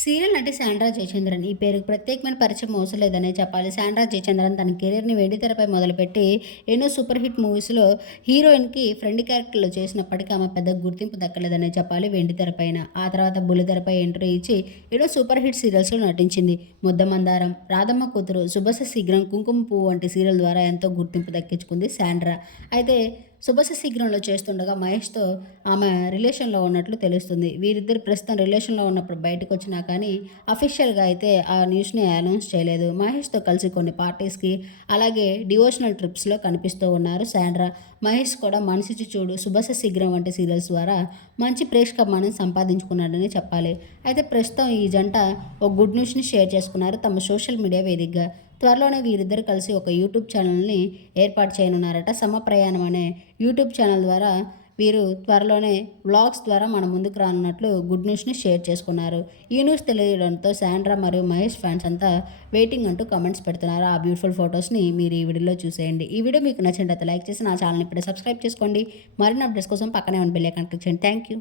Serial నటి Sandra Jayachandran. ఈ పేరుకు ప్రత్యేకమైన పరిచయం అవసరం లేదనే చెప్పాలి. శాండ్రా జయచంద్రన్ తన కెరీర్ని వెండితెరపై మొదలుపెట్టి ఎన్నో సూపర్ హిట్ మూవీస్లో హీరోయిన్కి ఫ్రెండ్ క్యారెక్టర్లు చేసినప్పటికీ ఆమె పెద్ద గుర్తింపు దక్కలేదనే చెప్పాలి వెండితెరపైన ఆ తర్వాత బుల్లితెరపై ఎంట్రీ ఇచ్చి ఎన్నో సూపర్ హిట్ సీరియల్స్లో నటించింది. ముద్దమందారం రాధమ్మ కూతురు శుభస శీఘ్రం కుంకుమ పువ్వు వంటి సీరియల్ ద్వారా ఎంతో గుర్తింపు దక్కించుకుంది శాండ్రా. అయితే శుభస శీఘ్రంలో చేస్తుండగా మహేష్తో ఆమె రిలేషన్లో ఉన్నట్లు తెలుస్తుంది. వీరిద్దరు ప్రస్తుతం రిలేషన్లో ఉన్నప్పుడు బయటకు వచ్చినా కానీ అఫీషియల్గా అయితే ఆ న్యూస్ని అనౌన్స్ చేయలేదు. మహేష్తో కలిసి కొన్ని పార్టీస్కి అలాగే డివోషనల్ ట్రిప్స్లో కనిపిస్తూ ఉన్నారు శాండ్రా. మహేష్ కూడా మనసిచ్చి చూడు శుభస శీఘ్రం వంటి సీరియల్స్ ద్వారా మంచి ప్రేక్షకమానం సంపాదించుకున్నాడని చెప్పాలి. అయితే ప్రస్తుతం ఈ జంట ఒక గుడ్ న్యూస్ని షేర్ చేసుకున్నారు తమ సోషల్ మీడియా వేదికగా. త్వరలోనే వీరిద్దరు కలిసి ఒక యూట్యూబ్ ఛానల్ని ఏర్పాటు చేయనున్నారట సమప్రయాణం అనే యూట్యూబ్ ఛానల్ ద్వారా వీరు త్వరలోనే వ్లాగ్స్ ద్వారా మన ముందుకు రానున్నట్లు గుడ్ న్యూస్ని షేర్ చేసుకున్నారు. ఈ న్యూస్ తెలియడంతో శాండ్రా మరియు మహేష్ ఫ్యాన్స్ అంతా వెయిటింగ్ అంటూ కమెంట్స్ పెడుతున్నారు. ఆ బ్యూటిఫుల్ ఫొటోస్ని మీరు ఈ వీడియోలో చూసేయండి. ఈ వీడియో మీకు నచ్చినట్లయితే లైక్ చేసి నా ఛానల్ ఇప్పుడే సబ్స్క్రైబ్ చేసుకోండి. మరిన్ని అప్డేట్స్ కోసం పక్కనే ఉన్న బెల్ ఐకాన్ క్లిక్ చేయండి. Thank you